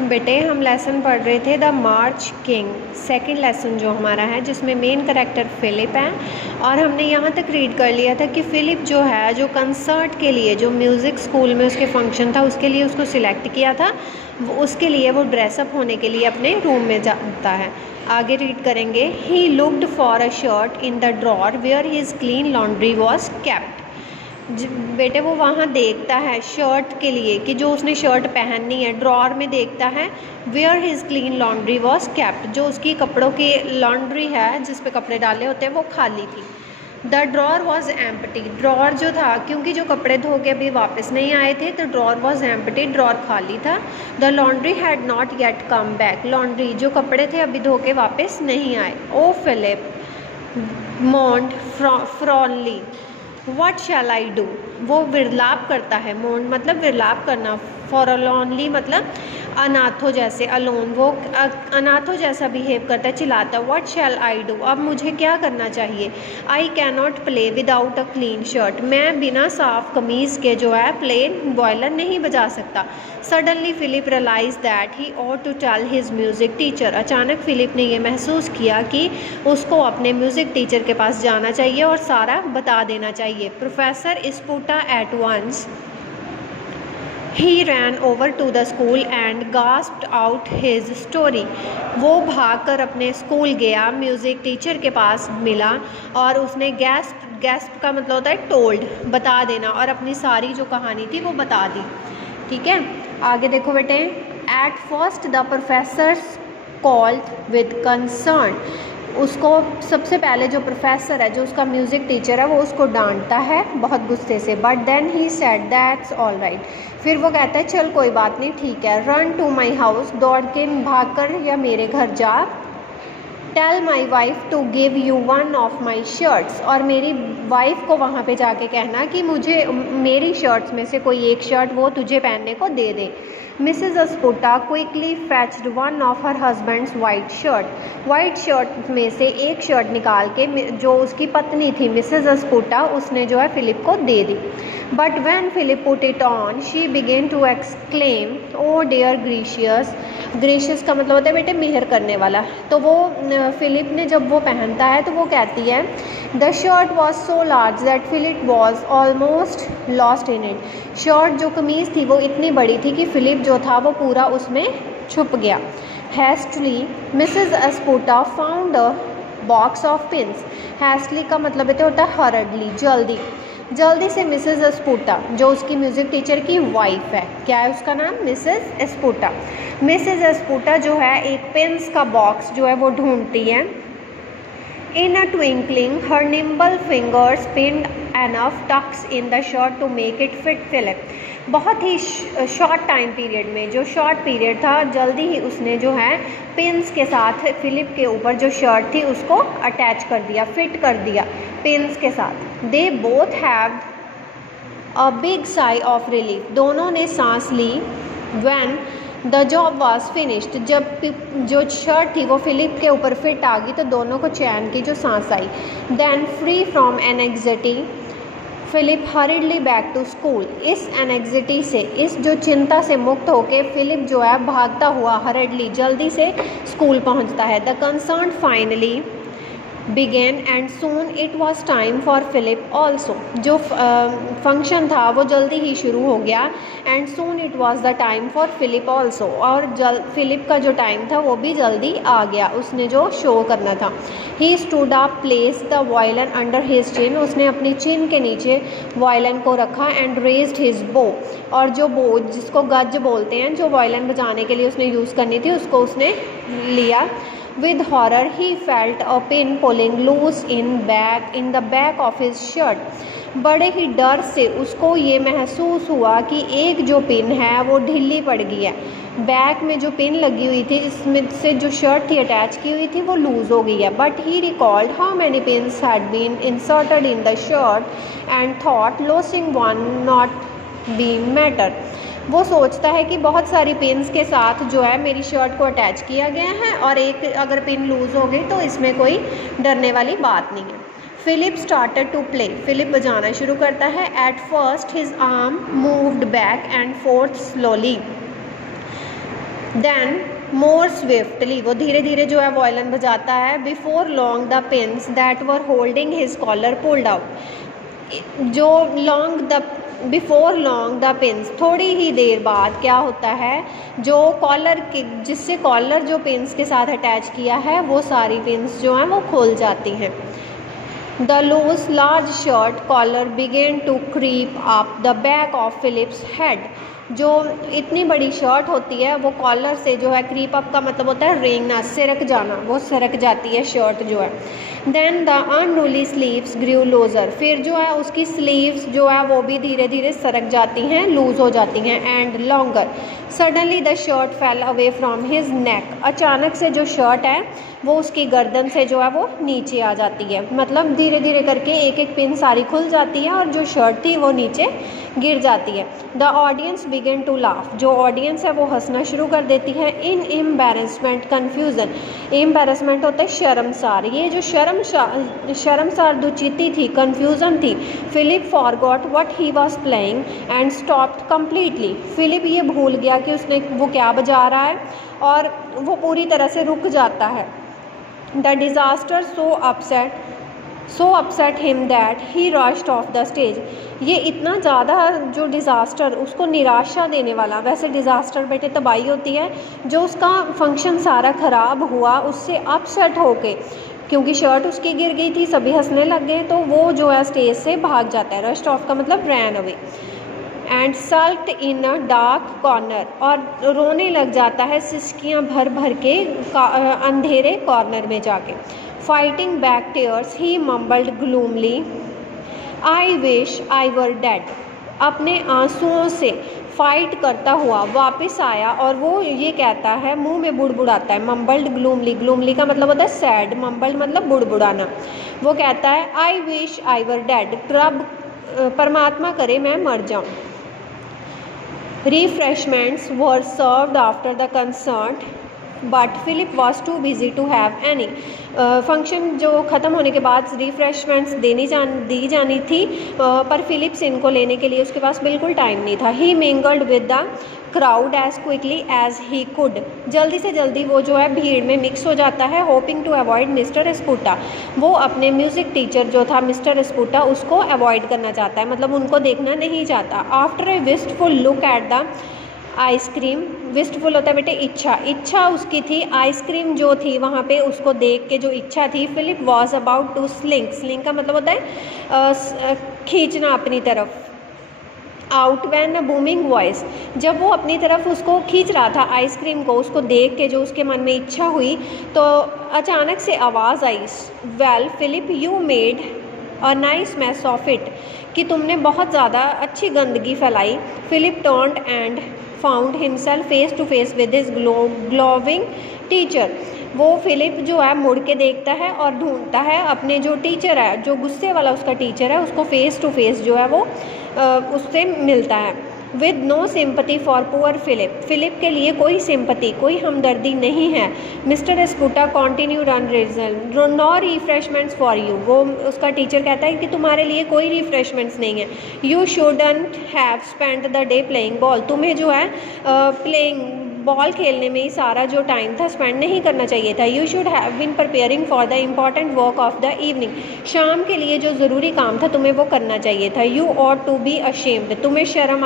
बेटे हम लेसन पढ़ रहे थे the March king, second lesson जो हमारा है, जिसमें मेन करेक्टर फ़िलिप है। और हमने यहाँ तक रीड कर लिया था कि फ़िलिप जो है, जो कंसर्ट के लिए, जो म्यूज़िक स्कूल में उसके फंक्शन था उसके लिए उसको सिलेक्ट किया था, उसके लिए वो ड्रेसअप होने के लिए अपने रूम में जाता है। आगे रीड करेंगे। He looked for a shirt in the drawer where his clean laundry was kept. बेटे वो वहाँ देखता है शर्ट के लिए कि जो उसने शर्ट पहननी है, ड्रॉर में देखता है where his clean laundry was kept, जो उसकी कपड़ों की लॉन्ड्री है जिस पे कपड़े डाले होते हैं वो खाली थी। The drawer was empty, drawer जो था, क्योंकि जो कपड़े धो के अभी वापस नहीं आए थे तो ड्रॉर वॉज एम्प्टी, ड्रॉर खाली था। The laundry had not yet come back, laundry जो कपड़े थे अभी धो के वापस नहीं आए। Oh Philip moaned forlornly what shall I do, वो विरलाप करता है। मोन्ड मतलब विरलाप करना, फॉरलॉनली मतलब अनाथों जैसे, अलोन, वो अनाथों जैसा बिहेव करता है, चिल्लाता है। व्हाट शैल आई डू, अब मुझे क्या करना चाहिए। I can not play without a clean shirt, मैं बिना साफ कमीज़ के जो है प्लेन बॉयलर नहीं बजा सकता। Suddenly Philip realise that he ought to tell his music teacher, अचानक फिलिप ने ये महसूस किया कि उसको अपने म्यूज़िक टीचर के पास जाना चाहिए और सारा बता देना चाहिए। Professor Sputa at once He ran over to the school and gasped out his story. वो भागकर अपने स्कूल गया, म्यूज़िक टीचर के पास मिला और उसने गैस्प का मतलब होता है टोल्ड, बता देना, और अपनी सारी जो कहानी थी वो बता दी। ठीक है, आगे देखो बेटे। At first the professor called with concern, उसको सबसे पहले जो प्रोफेसर है, जो उसका म्यूज़िक टीचर है, वो उसको डांटता है बहुत गुस्से से। But then he said that's all right, फिर वो कहता है चल कोई बात नहीं, ठीक है। रन टू माई हाउस, दौड़ के भाग कर या मेरे घर जा। Tell my wife to give you one of my shirts, और मेरी वाइफ को वहाँ पे जाके कहना कि मुझे मेरी शर्ट्स में से कोई एक शर्ट वो तुझे पहनने को दे दे। Mrs Asputa quickly fetched one of her husband's white shirt, white shirt में से एक शर्ट निकाल के जो उसकी पत्नी थी मिसेज अस्पुटा, उसने जो है फिलिप को दे दी। But when Philip put it on she began to exclaim oh dear gracious, gracious का मतलब होता है बेटे मेहर करने वाला। तो वो फिलिप ने जब वो पहनता है तो वो कहती है the shirt was so large that Philip was almost lost in it, shirt जो कमीज़ थी वो इतनी बड़ी थी कि फिलिप जो था वो पूरा उसमें छुप गया। Hastily Mrs Asputa found a box of pins, hastily का मतलब होता है हरडली, जल्दी, जल्दी से मिसेज अस्पुटा जो उसकी म्यूज़िक टीचर की वाइफ है, क्या है उसका नाम, मिसेज अस्पुटा। मिसेज अस्पुटा जो है एक पेन्स का बॉक्स जो है वो ढूंढती है। In a twinkling her nimble fingers pinned enough tucks in the shirt to make it fit Philip, बहुत ही शॉर्ट टाइम पीरियड में, जो शॉर्ट पीरियड था, जल्दी ही उसने जो है पिन्स के साथ फिलिप के ऊपर जो शर्ट थी उसको अटैच कर दिया, फिट कर दिया पिन्स के साथ। They both have a big sigh of relief, दोनों ने सांस ली। When the job was finished, जब जो शर्ट थी वो फिलिप के ऊपर फिट आ गई तो दोनों को चैन की जो सांस आई। Then free from anxiety Philip hurriedly back to school, इस एनेक्सिटी से, इस जो चिंता से मुक्त होके फिलिप जो है भागता हुआ हरिडली जल्दी से स्कूल पहुंचता है। The concert finally began and soon it was time for Philip also, जो फंक्शन था वो जल्दी ही शुरू हो गया। And soon it was the time for Philip also, और फिलिप का जो टाइम था वो भी जल्दी आ गया, उसने जो शो करना था। He stood up place the violin under his chin, उसने अपनी चिन के नीचे वायलिन को रखा। एंड रेज्ड हिज बो, और जो बो जिसको गज बोलते हैं, जो वायलिन बजाने के लिए उसने यूज़ करनी थी, उसको उसने लिया। With horror he felt a pin pulling loose in the back of his shirt. बड़े ही डर से उसको ये महसूस हुआ कि एक जो पिन है वो ढीली पड़ गई है, बैक में जो पिन लगी हुई थी इसमें से जो शर्ट थी अटैच की हुई थी वो लूज़ हो गई है। But he recalled how many pins had been inserted in the shirt and thought losing one not be matter, वो सोचता है कि बहुत सारी पिन्स के साथ जो है मेरी शर्ट को अटैच किया गया है और एक अगर पिन लूज़ हो गई तो इसमें कोई डरने वाली बात नहीं है। Philip started to play, Philip बजाना शुरू करता है। At first his arm moved back and forth slowly, then more swiftly, वो धीरे धीरे जो है वॉयलिन बजाता है। Before long the pins that were holding his collar pulled out, जो long the before long the pins, थोड़ी ही देर बाद क्या होता है, जो कॉलर के जिससे कॉलर जो पिन्स के साथ अटैच किया है वो सारी पिन्स जो हैं वो खोल जाती हैं। The loose large shirt collar began to creep up the back of Philip's head, जो इतनी बड़ी शर्ट होती है वो कॉलर से जो है, क्रीप अप का मतलब होता है रेंगना, सिरक जाना, वो सिरक जाती है शर्ट जो है। Then the unruly sleeves grew looser, फिर जो है उसकी स्लीव्स जो है वो भी धीरे धीरे सरक जाती हैं, लूज हो जाती हैं। And longer suddenly the shirt fail away from his neck, अचानक से जो शर्ट है वो उसकी गर्दन से जो है वो नीचे आ जाती है, मतलब धीरे धीरे करके एक एक पिन सारी खुल जाती है और जो शर्ट थी वो नीचे गिर जाती है। The audience began to laugh, जो ऑडियंस है वो हंसना शुरू कर देती है। इन एम्बेरसमेंट कन्फ्यूज़न, एम्बेरसमेंट होता है शर्मसार, ये जो शर्मसार दुचिती थी, कन्फ्यूज़न थी। Philip forgot what he was playing and stopped completely, Philip ये भूल गया कि उसने वो क्या बजा रहा है और वो पूरी तरह से रुक जाता है। The disaster so upset him that he rushed of the stage, ये इतना ज़्यादा जो डिज़ास्टर, उसको निराशा देने वाला, वैसे डिज़ास्टर बेटे तबाही होती है, जो उसका फंक्शन सारा ख़राब हुआ उससे अपसेट होके, क्योंकि शर्ट उसकी गिर गई थी, सभी हंसने लग गए, तो वो जो है स्टेज से भाग जाता है। रश्ड ऑफ का मतलब ran away. And Salt in a dark corner, और रोने लग जाता है सिसकियाँ भर भर के अंधेरे कॉर्नर में जाके। Fighting back tears he mumbled gloomily I wish I were dead, अपने आंसुओं से फाइट करता हुआ वापस आया और वो ये कहता है, मुंह में बुड़बुड़ाता है। मम्बल्ड ग्लूमली, ग्लूमली का मतलब होता है सैड, मम्बल्ड मतलब बुड़बुड़ाना। वो कहता है आई विश आई वर डेड, रब परमात्मा करे मैं मर जाऊँ। Refreshments were served after the concert, but Philip was too busy to have any. Function जो ख़त्म होने के बाद रिफ़्रेशमेंट्स दी जानी थी, पर फिलिप्स इनको लेने के लिए उसके पास बिल्कुल टाइम नहीं था। He mingled with the crowd as quickly as he could, जल्दी से जल्दी वो जो है भीड़ में मिक्स हो जाता है। होपिंग टू अवॉइड मिस्टर स्पूटा, वो अपने म्यूज़िक टीचर जो था मिस्टर स्पूटा उसको अवॉइड करना चाहता है, मतलब उनको देखना नहीं चाहता। After a wistful look at the ice cream, wistful होता है बेटे इच्छा उसकी थी, आइसक्रीम जो थी वहाँ पे उसको देख के जो इच्छा थी। Philip was about to sling का मतलब होता है खींचना अपनी तरफ। Out when a booming voice, जब वो अपनी तरफ उसको खींच रहा था आइसक्रीम को, उसको देख के जो उसके मन में इच्छा हुई, तो अचानक से आवाज़ आई, well Philip you made a nice mess of it, कि तुमने बहुत ज़्यादा अच्छी गंदगी फैलाई। Philip turned and found himself face to face with his glowing teacher, वो फिलिप जो है मुड़ के देखता है और ढूंढता है अपने जो टीचर है, जो गुस्से वाला उसका टीचर है, उसको फेस टू फेस जो है वो उससे मिलता है। With no sympathy for poor Philip के लिए कोई सिंपैथी, कोई हमदर्दी नहीं है। Mister Sputa continued unrelenting no refreshments for you, वो उसका टीचर कहता है कि तुम्हारे लिए कोई रिफ्रेशमेंट्स नहीं है। You shouldn't have spend the day playing ball, तुम्हें जो है प्लेइंग बॉल खेलने में ही सारा जो टाइम था स्पेंड नहीं करना चाहिए था। You should have been preparing for the important work of the evening, शाम के लिए जो ज़रूरी काम था तुम्हें वो करना चाहिए था। You ought to be ashamed, तुम्हें शर्म